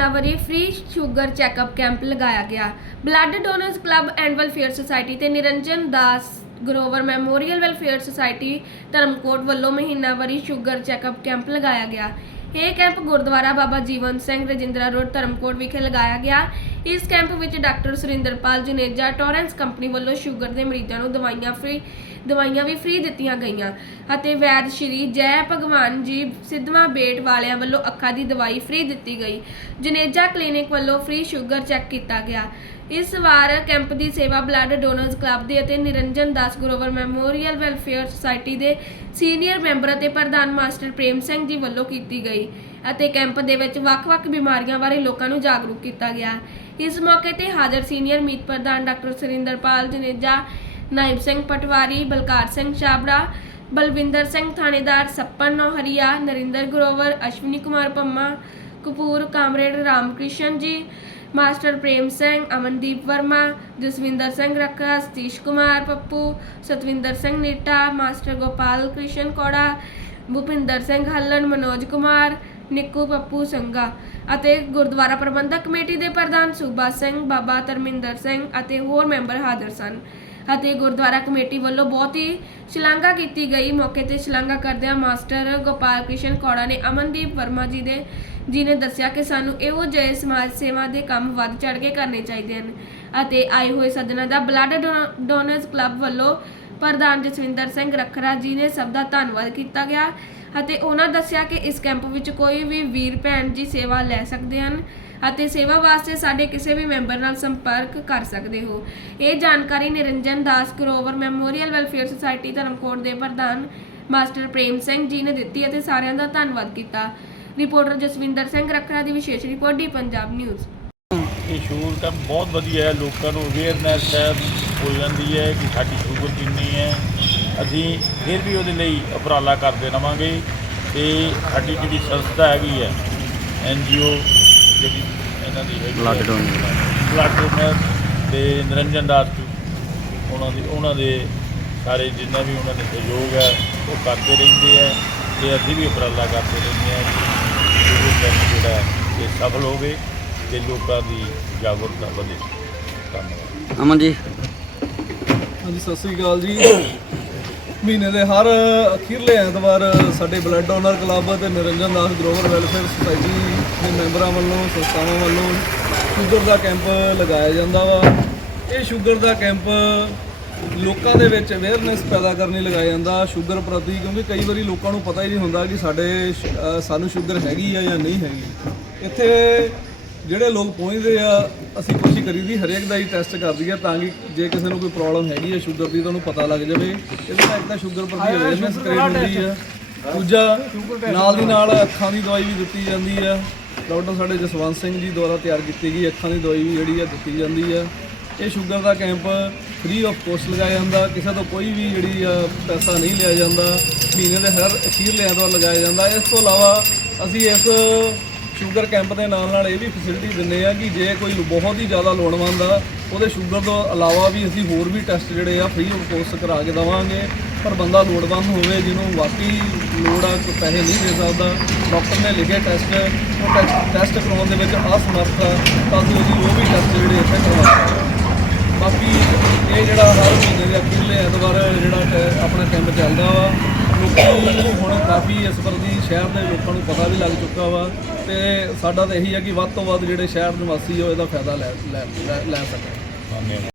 ਮਹੀਨਾਵਾਰੀ free sugar checkup camp ਲਗਾਇਆ ਗਿਆ। Blood donors club and welfare society ਤੇ Niranjan Das Grover memorial welfare society Dharamkot ਵੱਲੋਂ ਮਹੀਨਾਵਾਰੀ sugar checkup camp ਲਗਾਇਆ ਗਿਆ। ਇਹ ਕੈਂਪ ਗੁਰਦੁਆਰਾ ਬਾਬਾ ਜੀਵਨ ਸਿੰਘ ਰਜਿੰਦਰਾ ਰੋਡ ਧਰਮਕੋਟ ਵਿਖੇ ਲਗਾਇਆ ਗਿਆ। ਇਸ ਕੈਂਪ ਵਿੱਚ doctor Surinderpal Juneja, Torrance company ਵੱਲੋਂ ਸ਼ੂਗਰ ਦੇ ਮਰੀਜ਼ਾਂ ਨੂੰ ਦਵਾਈਆਂ ਫ੍ਰੀ, ਦਵਾਈਆਂ ਵੀ ਫ੍ਰੀ ਦਿੱਤੀਆਂ ਗਈਆਂ ਅਤੇ ਵੈਦ ਸ਼੍ਰੀ ਜੈ ਭਗਵਾਨ ਜੀ ਸਿੱਧਵਾਂ ਬੇਟ ਵਾਲਿਆਂ ਵੱਲੋਂ ਅੱਖਾਂ ਦੀ ਦਵਾਈ ਫ੍ਰੀ ਦਿੱਤੀ ਗਈ। ਜੁਨੇਜਾ ਕਲੀਨਿਕ ਵੱਲੋਂ ਫ੍ਰੀ ਸ਼ੂਗਰ ਚੈੱਕ ਕੀਤਾ ਗਿਆ। ਇਸ ਵਾਰ ਕੈਂਪ ਦੀ ਸੇਵਾ ਬਲੱਡ ਡੋਨਰਸ ਕਲੱਬ ਦੇ ਅਤੇ Niranjan Das Grover memorial welfare society ਦੇ ਸੀਨੀਅਰ ਮੈਂਬਰ ਅਤੇ ਪ੍ਰਧਾਨ ਮਾਸਟਰ ਪ੍ਰੇਮ ਸਿੰਘ ਜੀ ਵੱਲੋਂ ਕੀਤੀ ਗਈ। ਅਤੇ ਕੈਂਪ ਦੇ ਵਿੱਚ ਵੱਖ-ਵੱਖ ਬਿਮਾਰੀਆਂ ਬਾਰੇ ਲੋਕਾਂ ਨੂੰ ਜਾਗਰੂਕ ਕੀਤਾ ਗਿਆ। ਇਸ ਮੌਕੇ ਤੇ ਹਾਜ਼ਰ ਸੀਨੀਅਰ ਮੀਤ ਪ੍ਰਧਾਨ ਡਾਕਟਰ ਸੁਰਿੰਦਰਪਾਲ ਜਨੇਜਾ ਨਾਇਬ ਸਿੰਘ ਪਟਵਾਰੀ, ਬਲਕਾਰ ਸਿੰਘ ਛਾਬੜਾ, ਬਲਵਿੰਦਰ ਸਿੰਘ ਥਾਣੇਦਾਰ Sappan Nohria, Narinder Grover, Ashwani Kumar Pamma, Kapoor comrade Ramkrishan ji, master Prem Singh, Amandeep Verma, Jaswinder Singh Rakha Satish Kumar Pappu, Satvinder Singh Neeta, master Gopal Krishan Kora, Bhupinder Singh Hallan, Manoj Kumar Nikku Pappu Sanga ਅਤੇ ਗੁਰਦੁਆਰਾ ਪ੍ਰਬੰਧਕ committee ਦੇ ਪ੍ਰਧਾਨ ਸੂਬਾ ਸਿੰਘ, ਬਾਬਾ ਧਰਮਿੰਦਰ ਸਿੰਘ ਅਤੇ ਹੋਰ member ਹਾਜ਼ਰ ਸਨ ਅਤੇ Gurdwara committee ਵੱਲੋਂ ਬਹੁਤ ਹੀ ਸ਼ਲਾਘਾ ਕੀਤੀ ਗਈ। ਮੌਕੇ ਤੇ ਸ਼ਲਾਘਾ ਕਰਦਿਆਂ ਮਾਸਟਰ ਗੋਪਾਲ ਕ੍ਰਿਸ਼ਨ ਕੌੜਾ ਨੇ ਅਮਨਦੀਪ ਵਰਮਾ ਜੀ ਦੇ, ਜੀ ਨੇ ਦੱਸਿਆ ਕਿ ਸਾਨੂੰ ਇਹੋ ਜਿਹੇ ਸਮਾਜ ਸੇਵਾ ਦੇ ਕੰਮ ਵੱਧ ਚੜ ਕੇ ਕਰਨੇ ਚਾਹੀਦੇ ਹਨ ਅਤੇ ਆਏ ਹੋਏ ਸੱਜਣਾ ਦਾ ਬਲੱਡ ਡੋਨਰਸ ਕਲੱਬ ਵੱਲੋਂ ਪ੍ਰਧਾਨ ਜਸਵਿੰਦਰ ਸਿੰਘ ਰੱਖਰਾ ਜੀ ਨੇ ਸਭ ਦਾ ਧੰਨਵਾਦ ਕੀਤਾ ਗਿਆ। ਅਤੇ ਉਹਨਾਂ ਦੱਸਿਆ ਕਿ ਇਸ ਕੈਂਪ ਵਿੱਚ ਕੋਈ ਵੀ ਵੀਰ, ਭੈਣ ਜੀ ਸੇਵਾ ਲੈ ਸਕਦੇ ਹਨ ਅਤੇ ਸੇਵਾ ਵਾਸਤੇ ਸਾਡੇ ਕਿਸੇ ਵੀ ਮੈਂਬਰ ਨਾਲ ਸੰਪਰਕ ਕਰ ਸਕਦੇ ਹੋ। ਇਹ ਜਾਣਕਾਰੀ Niranjan Das Grover memorial welfare society Dharamkot ਦੇ ਪ੍ਰਧਾਨ ਮਾਸਟਰ ਪ੍ਰੇਮ ਸਿੰਘ ਜੀ ਨੇ ਦਿੱਤੀ ਅਤੇ ਸਾਰਿਆਂ ਦਾ ਧੰਨਵਾਦ ਕੀਤਾ। ਰਿਪੋਰਟਰ ਜਸਵਿੰਦਰ ਸਿੰਘ ਰੱਖੜਾ ਦੀ ਵਿਸ਼ੇਸ਼ ਰਿਪੋਰਟ ਡੀ ਪੰਜਾਬ ਨਿਊਜ਼। ਇਹ ਸ਼ੂਗਰ ਤਾਂ ਬਹੁਤ ਵਧੀਆ ਹੈ, ਲੋਕਾਂ ਨੂੰ ਅਵੇਅਰਨੈਸ ਹੈ, ਹੋ ਜਾਂਦੀ ਹੈ ਕਿ ਸਾਡੀ ਸ਼ੂਗਰ ਕਿੰਨੀ ਹੈ। ਅਸੀਂ ਫਿਰ ਵੀ ਉਹਦੇ ਲਈ ਉਪਰਾਲਾ ਕਰਦੇ ਰਵਾਂਗੇ ਤੇ ਸਾਡੀ ਜਿਹੜੀ ਸੰਸਥਾ ਹੈਗੀ ਹੈ ਐਨ ਜੀਓ ਜਿਹੜੀ ਇਹਨਾਂ ਦੀ ਹੈਗੀ Blood donor। ਬਲੱਡ ਡੋਨਰ ਤੇ ਨਿਰੰਜਨ ਦਾਸ ਜੀ, ਉਹਨਾਂ ਦੀ ਉਹਨਾਂ ਦੇ ਸਾਰੇ ਜਿੰਨਾ ਵੀ ਉਹਨਾਂ ਦੇ ਸਹਿਯੋਗ ਹੈ ਉਹ ਕਰਦੇ ਰਹਿੰਦੇ ਹੈ ਤੇ ਅਸੀਂ ਵੀ ਉਪਰਾਲਾ ਕਰਦੇ ਰਹਿੰਦੇ ਕਿ ਕੈਂਪ ਜਿਹੜਾ ਇਹ ਸਫਲ ਹੋਵੇ ਤੇ ਲੋਕਾਂ ਦੀ ਜਾਗਰੂਕਤਾ ਵਧੇ। ਧੰਨਵਾਦ। ਅਮਨ ਜੀ। ਹਾਂਜੀ ਸਤਿ ਸ੍ਰੀ ਅਕਾਲ ਜੀ। ਮਹੀਨੇ ਦੇ ਹਰ ਅਖੀਰਲੇ ਐਤਵਾਰ ਸਾਡੇ ਬਲੱਡ ਡੋਨਰ ਕਲੱਬ ਤੇ ਨਿਰੰਜਨ ਦਾਸ ਗਰੋਵਰ ਵੈਲਫੇਅਰ ਸੁਸਾਇਟੀ ਦੇ ਮੈਂਬਰਾਂ ਵੱਲੋਂ, ਸੰਸਥਾਵਾਂ ਵੱਲੋਂ ਸ਼ੂਗਰ ਦਾ ਕੈਂਪ ਲਗਾਇਆ ਜਾਂਦਾ ਵਾ। ਇਹ ਸ਼ੂਗਰ ਦਾ ਕੈਂਪ ਲੋਕਾਂ ਦੇ ਵਿੱਚ ਅਵੇਅਰਨੈਸ ਪੈਦਾ ਕਰਨ ਲਈ ਲਗਾਇਆ ਜਾਂਦਾ ਸ਼ੂਗਰ ਪ੍ਰਤੀ, ਕਿਉਂਕਿ ਕਈ ਵਾਰੀ ਲੋਕਾਂ ਨੂੰ ਪਤਾ ਹੀ ਨਹੀਂ ਹੁੰਦਾ ਕਿ ਸਾਡੇ ਸਾਨੂੰ ਸ਼ੂਗਰ ਹੈਗੀ ਆ ਜਾਂ ਨਹੀਂ ਹੈਗੀ। ਇੱਥੇ ਜਿਹੜੇ ਲੋਕ ਪਹੁੰਚਦੇ ਆ ਅਸੀਂ ਕੋਸ਼ਿਸ਼ ਕਰੀਦੀ ਹਰੇਕ ਦਾ ਹੀ ਟੈਸਟ ਕਰਦੀ ਆ ਤਾਂ ਕਿ ਜੇ ਕਿਸੇ ਨੂੰ ਕੋਈ ਪ੍ਰੋਬਲਮ ਹੈਗੀ ਹੈ ਸ਼ੂਗਰ ਦੀ ਤਾਂ ਉਹਨੂੰ ਪਤਾ ਲੱਗ ਜਾਵੇ। ਇਹਦੇ ਨਾਲ ਇੱਕ ਤਾਂ ਸ਼ੂਗਰ ਪ੍ਰਤੀ ਅਵੇਅਰਨੈਸ ਕ੍ਰੀਏਟ ਹੁੰਦੀ ਆ। ਦੂਜਾ ਨਾਲ ਦੀ ਨਾਲ ਅੱਖਾਂ ਦੀ ਦਵਾਈ ਵੀ ਦਿੱਤੀ ਜਾਂਦੀ ਆ। ਡਾਕਟਰ ਸਾਡੇ ਜਸਵੰਤ ਸਿੰਘ ਜੀ ਦੁਆਰਾ ਤਿਆਰ ਕੀਤੀ ਗਈ ਅੱਖਾਂ ਦੀ ਦਵਾਈ ਵੀ ਜਿਹੜੀ ਆ ਦਿੱਤੀ ਜਾਂਦੀ ਆ। ਇਹ ਸ਼ੂਗਰ ਦਾ ਕੈਂਪ ਫ੍ਰੀ ਆਫ ਕੋਸਟ ਲਗਾਇਆ ਜਾਂਦਾ। ਕਿਸੇ ਤੋਂ ਕੋਈ ਵੀ ਜਿਹੜੀ ਪੈਸਾ ਨਹੀਂ ਲਿਆ ਜਾਂਦਾ। ਮਹੀਨੇ ਦੇ ਹਰ ਅਖੀਰਲੇ ਐਤਵਾਰ ਲਗਾਇਆ ਜਾਂਦਾ। ਇਸ ਤੋਂ ਇਲਾਵਾ ਅਸੀਂ ਇਸ ਸ਼ੂਗਰ ਕੈਂਪ ਦੇ ਨਾਲ ਨਾਲ ਇਹ ਵੀ ਫੈਸਿਲਿਟੀ ਦਿੰਦੇ ਆ ਕਿ ਜੇ ਕੋਈ ਬਹੁਤ ਹੀ ਜ਼ਿਆਦਾ ਲੋੜਵੰਦ ਆ, ਉਹਦੇ ਸ਼ੂਗਰ ਤੋਂ ਇਲਾਵਾ ਵੀ ਅਸੀਂ ਹੋਰ ਵੀ ਟੈਸਟ ਜਿਹੜੇ ਆ ਫ੍ਰੀ ਆਫ ਕੋਸਟ ਕਰਾ ਕੇ ਦਵਾਂਗੇ। ਪਰ ਬੰਦਾ ਲੋੜਵੰਦ ਹੋਵੇ, ਜਿਹਨੂੰ ਵਾਕਈ ਲੋੜ ਆ, ਕੋਈ ਪੈਸੇ ਨਹੀਂ ਦੇ ਸਕਦਾ ਡਾਕਟਰ ਨੇ ਲਿਖੇ ਟੈਸਟ ਉਹ ਟੈਸਟ ਟੈਸਟ ਕਰਾਉਣ ਦੇ ਵਿੱਚ ਅਸਮਰਥ ਆ, ਤਾਂ ਅਸੀਂ ਉਹਦੀ ਉਹ ਵੀ ਟੈਸਟ ਜਿਹੜੇ ਇੱਥੇ ਕਰਵਾ ਬਾਕੀ ਇਹ ਜਿਹੜਾ ਹਰ ਮਹੀਨੇ ਦੇ ਅਖੀਰਲੇ ਐਤਵਾਰ ਜਿਹੜਾ ਟੈ- ਆਪਣਾ ਕੈਂਪ ਚੱਲਦਾ ਵਾ ਹੁਣ ਕਾਫੀ ਇਸ ਪ੍ਰਤੀ ਸ਼ਹਿਰ ਦੇ ਲੋਕਾਂ ਨੂੰ ਪਤਾ ਵੀ ਲੱਗ ਚੁੱਕਾ ਵਾ ਤੇ ਸਾਡਾ ਤਾਂ ਇਹੀ ਹੈ ਕਿ ਵੱਧ ਤੋਂ ਵੱਧ ਜਿਹੜੇ ਸ਼ਹਿਰ ਨਿਵਾਸੀ ਹੋ ਇਹਦਾ ਫਾਇਦਾ ਲੈ ਲੈ ਲੈ- ਲੈ ਸਕਣ। ਧੰਨਵਾਦ।